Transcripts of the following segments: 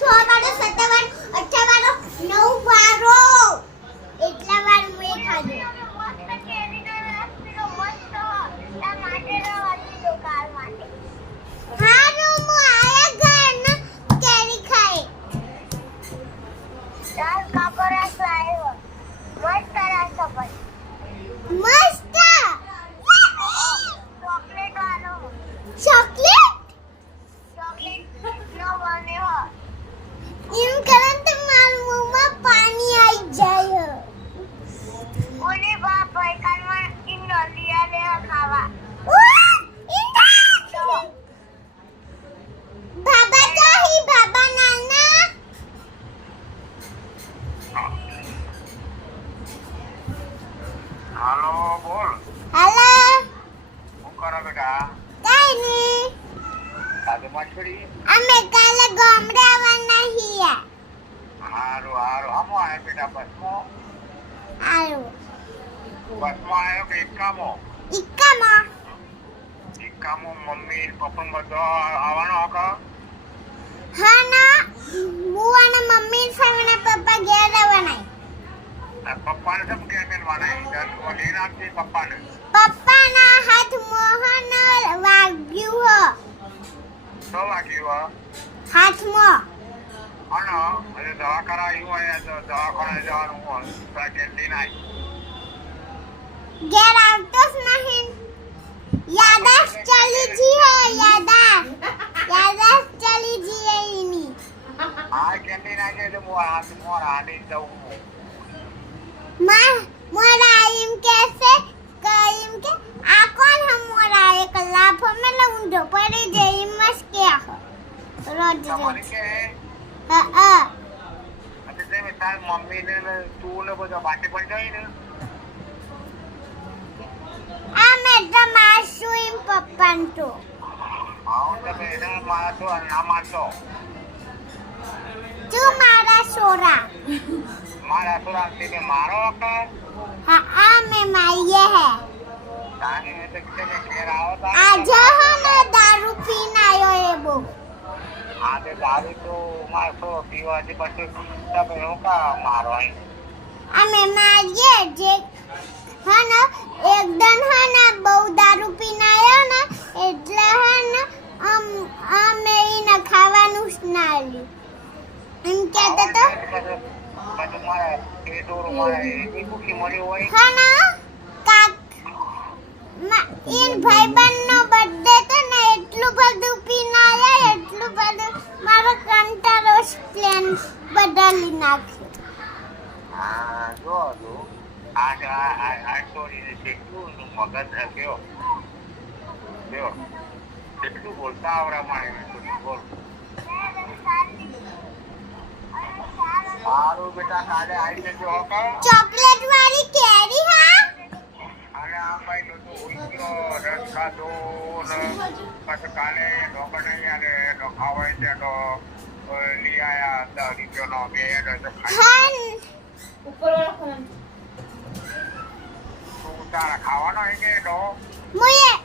વાળો 7 વાળો 8 વાળો 9 વાળો એટલા વાર મેં ખાધું. હારું હું આયા ઘર ને કેરી ખાઈ. ચાલ કાપરા લાવ્યો મસ્ત રસ પર મસ્ત ચોકલેટ વાળો ચોકલેટ નો બન્યો એમ કરન તો મારા મોંમાં પાણી આવી જાય. ઓને બાપ ભાઈ કાનમાં ઇન્નો લીયા લે ખાવા બાબા ચાહી બાબા નાના હાલો બોલ હાલો શું કરો બેટા કઈ નઈ કાજુ માછડી અમે કાલે ગામડે આવવાના છીએ. હારું હારું આમો આયા બેટા બસમાં હારું આવ્યો કે એકામો ઇક્કામાં મમ્મી પપ્પા બધો આવવાનો હકો હા ના હું અને મમ્મી સંગને પપ્પા ઘેર આવવાના. પપ્પાને સબ કે મેલવાના દસ લઈને આપજે પપ્પાને પપ્પાના હાથ મોહન વાગ્યું હો તો વાગ્યું હાથમાં. અને હવે દવા કરાવી હોય તો દવાખાને જવાનું હોય તો જલ્દી ના ઘેર આવતો જ નહીં. યાદાશ ચલી જી હે યાદાશ ચલી જી હે એની. હા જલ્દી ના જાય તો હું હાથ મોર હાલી જવું મોરા એમ કહેશે કે એમ કે આ કોણ હમ મોરા એક લાફ મેં ઊંધો પડી જાય એમ મસ્ત કે રોજ તમારી રોજ કે હા અને તે તાર મમ્મી ને તું ને બધો બાટે પણ જાય ને આ મેં તમાશું એમ પપ્પાન તો હા તમે એને મારતો ના મારતો તું મારા સોરા મારા સુરાંતિ ને મારો વખત હા મેં માઈએ હે તાને તો કે ઘેર આવો આજે હમે દારૂ પીને આવ્યો એ બહુ આજે દારૂ તો મારતો પીવાથી પછી તમે હું કા મારો અહીં અમે મારીએ જે હા ને એકદમ હા ને બહુ દારૂ પીને આવ્યો ને એટલે હા ને અમે એને ખાવાનું જ ના આલ્યું. એમ કહેતો તો પછી મારા એ દોરો મારા એ ભૂખી મળી હોય હા ને એન ભાઈબંધનો બર્થડે તો ને એટલું બધું પીને આવ્યા એટલું બધું મારો કંટાળો પ્લાન બદલી નાખ્યો. હા જો આ સ્ટોરી કેટલું મગજ રાખ્યો જો કેટલું બોલતા આવડા મારે બોલ સારું બેટા કાલે આવી જજો હો ચોકલેટ વાળી કેરી હા અને આ ભાઈ તો ઉઈનો રસ ખાધો ને પછી કાલે ઢોકળી અને ખાવાય છે તો લઈ આયા 10 રૂપિયાનો બે તો ખાઈ હા તું તારા ખાવાનો હે કે ડો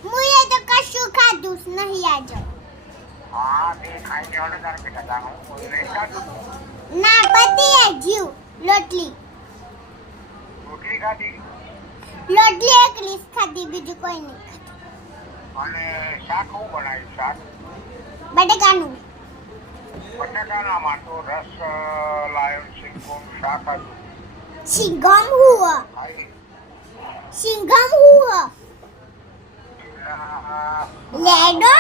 મુએ તો કશું ખાધું જ નહીં આજે. હા તે ખાઈને આવડે તારા બેટા જાણો કોઈ નહીં ખાધું ના પતિએ જીવ લોટલી રોટલી ખાધી એકલી જ ખાધી બીજું કોઈ નહીં ખાધું. અને શાક હું બનાવ્યું શાક બટેકાનું બટાકાનામાં તો રસ લાવ્યો સિંગોનું શાક હતું સિંગમ હુઆ ખાઈ લેડો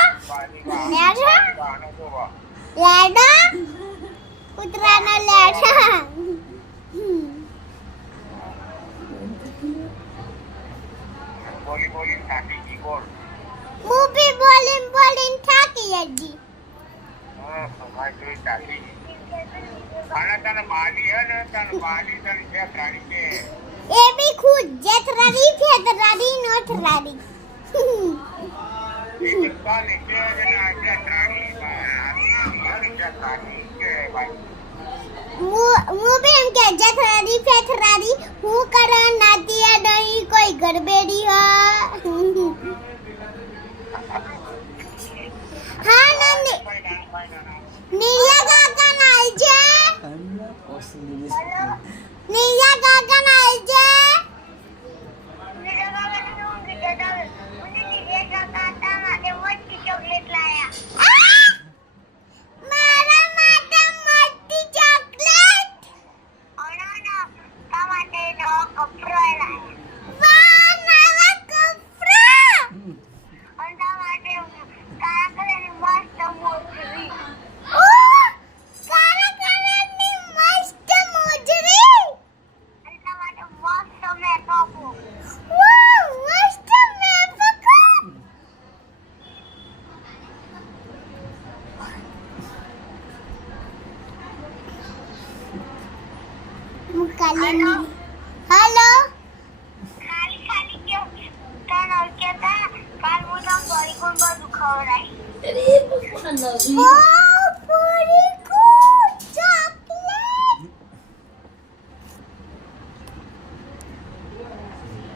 કૂતરાનો લેડો બોલી થાકી ગઈ બોલ મૂવી બોલીને થાકી હજી. ભાઈ જોઈ થાકી ગઈ અને તને બાલી હે ને તને બાલી તને છે પ્રાણી કે એ બી ખુદ જેતરારી ફેતરારી નોટરારી એ ચિંતા નીચે ને આજે પ્રાણી કે પ્રાણી કે ભાઈ મૂવી એમ કે જેતરારી ફેતરારી હું કરે નાતી નહીં કોઈ ગરબેડી હા હા નંદી નીલિયા કાકા ના નીલા કાકા ના છે નીલા કાકાને ઊંઘી જતા હોય. મને નીલા કાકા માટે મોટી ચોકલેટ લાયા. મારા માટે મોટી ચોકલેટ અણાના તા માટે નવા કપડા લાયા. વાહ નવા કપડા અંડા માટે કાળા કલરની મસ્ત મોજડી. ઓ કાળા કલરની મસ્ત મોજડી અંડા માટે મસ્ત મેકઅપ. વાહ મસ્ત મેકઅપ મુકાલી હેલો ખાલી ખાલી કે તને કેતા કાલ હું તમ બળી કોણ બધું ખવડાય. ઓ